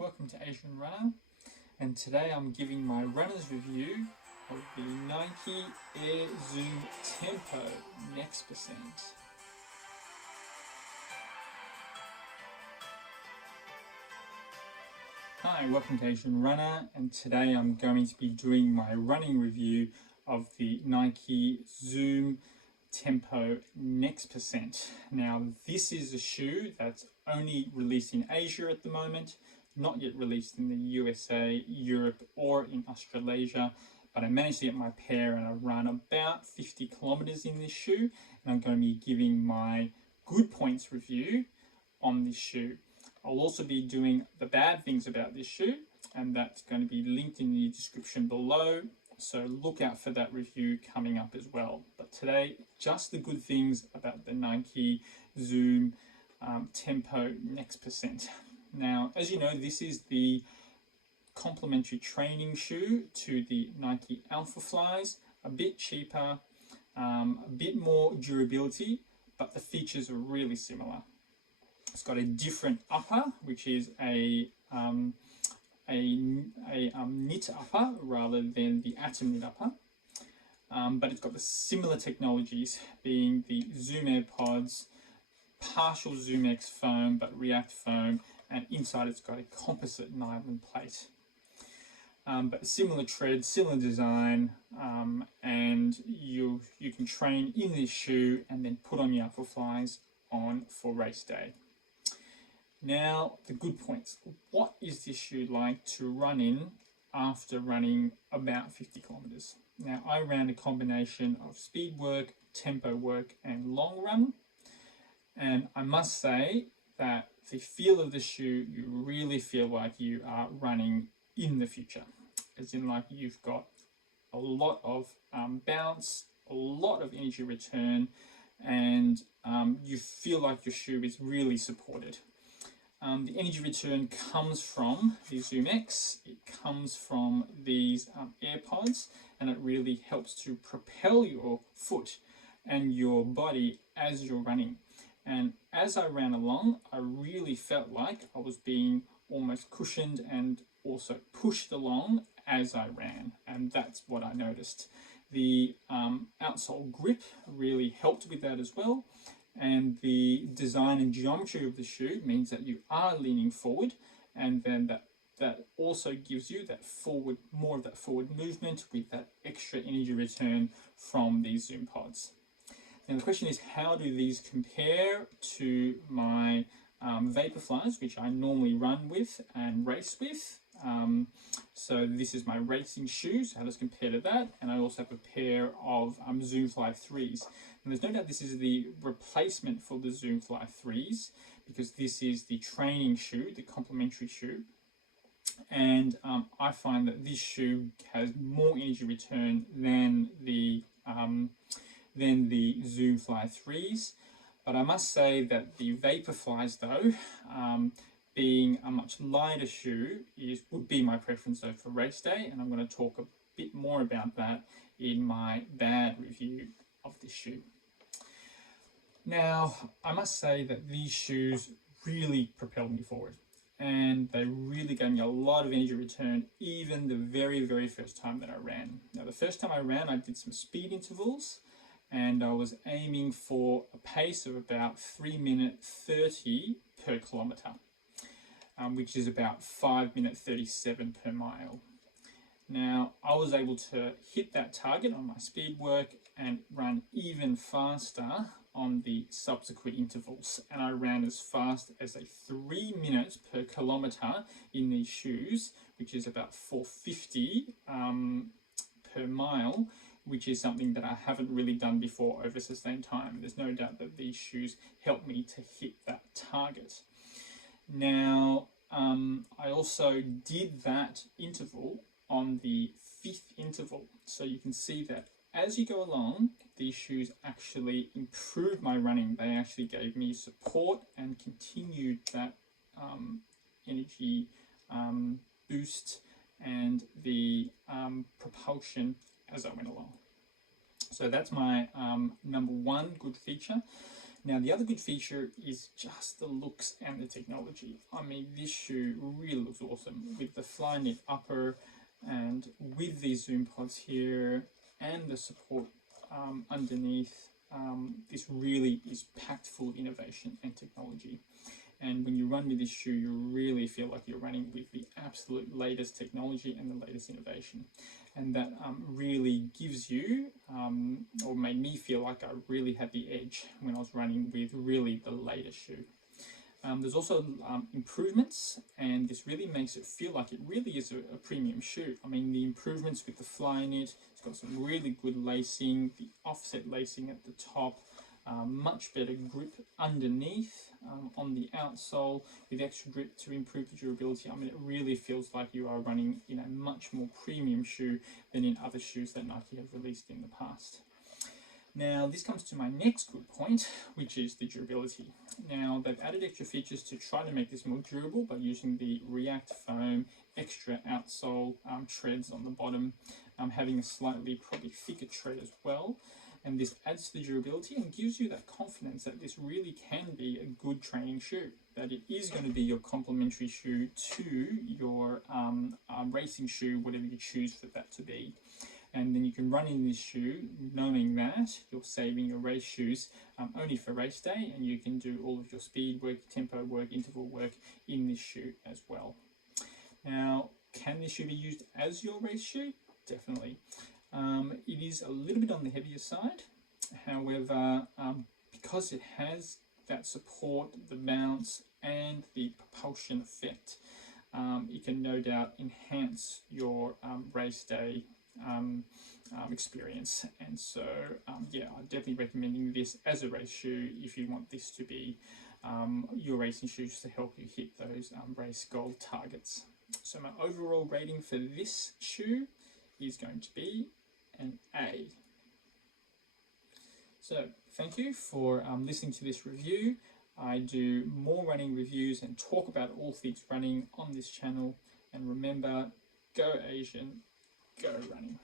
Welcome to Asian Runner, and today I'm giving my runner's review of the Nike Air Zoom Tempo Next Percent. Hi, welcome to Asian Runner, and today I'm going to be doing my running review of the Nike Zoom Tempo Next Percent. Now, this is a shoe that's only released in Asia at the moment, not yet released in the USA, Europe, or in Australasia, but I managed to get my pair and I run about 50 kilometers in this shoe, and I'm going to be giving my good points review on this shoe. I'll also be doing the bad things about this shoe, and that's going to be linked in the description below, so look out for that review coming up as well. But today, just the good things about the Nike Zoom Tempo Next Percent. Now, as you know, this is the complementary training shoe to the Nike Alphaflys, a bit cheaper, a bit more durability, but the features are really similar. It's got a different upper, which is a knit upper rather than the atom knit upper, but it's got the similar technologies, being the Zoom AirPods, partial Zoom X foam but React foam, and inside it's got a composite nylon plate. But similar tread, similar design, and you can train in this shoe and then put on your Vaporflies on for race day. Now, the good points. What is this shoe like to run in after running about 50 kilometers? Now, I ran a combination of speed work, tempo work, and long run. And I must say that the feel of the shoe, you really feel like you are running in the future. As in, like, you've got a lot of bounce, a lot of energy return, and you feel like your shoe is really supported. The energy return comes from the Zoom X, it comes from these AirPods, and it really helps to propel your foot and your body as you're running. And as I ran along, I really felt like I was being almost cushioned and also pushed along as I ran, and that's what I noticed. The outsole grip really helped with that as well. And the design and geometry of the shoe means that you are leaning forward, and then that also gives you that forward, more of that forward movement with that extra energy return from these Zoom pods. Now the question is, how do these compare to my Vaporflies, which I normally run with and race with? So this is my racing shoes, how does it compare to that? And I also have a pair of Zoomfly 3s. And there's no doubt this is the replacement for the Zoomfly 3s, because this is the training shoe, the complementary shoe. And I find that this shoe has more energy return than the Zoomfly 3s. But I must say that the Vaporflies, though, being a much lighter shoe, would be my preference though for race day, and I'm going to talk a bit more about that in my bad review of this shoe. Now, I must say that these shoes really propelled me forward, and they really gave me a lot of energy return, even the very, very first time that I ran. Now, the first time I ran, I did some speed intervals, and I was aiming for a pace of about 3:30 per kilometre, which is about 5:37 per mile. Now, I was able to hit that target on my speed work and run even faster on the subsequent intervals. And I ran as fast as 3 minutes per kilometre in these shoes, which is about 4:50 per mile, which is something that I haven't really done before over sustained time. There's no doubt that these shoes help me to hit that target. Now, I also did that interval on the 5th interval. So you can see that as you go along, these shoes actually improved my running. They actually gave me support and continued that energy boost and the propulsion as I went along. So that's my number one good feature. Now, the other good feature is just the looks and the technology. I mean, this shoe really looks awesome with the Flyknit upper and with these zoom pods here and the support underneath. This really is packed full of innovation and technology. And when you run with this shoe, you really feel like you're running with the absolute latest technology and the latest innovation. And that really gives you, or made me feel like I really had the edge when I was running with really the latest shoe. There's also improvements, and this really makes it feel like it really is a premium shoe. I mean, the improvements with the Flyknit, it's got some really good lacing, the offset lacing at the top, much better grip underneath on the outsole with extra grip to improve the durability. I mean, it really feels like you are running in a much more premium shoe than in other shoes that Nike have released in the past. Now, this comes to my next good point, which is the durability. Now, they've added extra features to try to make this more durable by using the React foam, extra outsole treads on the bottom, having a slightly probably thicker tread as well. And this adds to the durability and gives you that confidence that this really can be a good training shoe, that it is going to be your complementary shoe to your racing shoe, whatever you choose for that to be. And then you can run in this shoe knowing that you're saving your race shoes only for race day, and you can do all of your speed work, tempo work, interval work in this shoe as well. Now, can this shoe be used as your race shoe? Definitely. It is a little bit on the heavier side. However, because it has that support, the bounce, and the propulsion effect, it can no doubt enhance your race day experience. And so, yeah, I'm definitely recommending this as a race shoe if you want this to be your racing shoes to help you hit those race goal targets. So my overall rating for this shoe is going to be an A. So thank you for listening to this review. I do more running reviews and talk about all things running on this channel. And remember, go Asian, go running.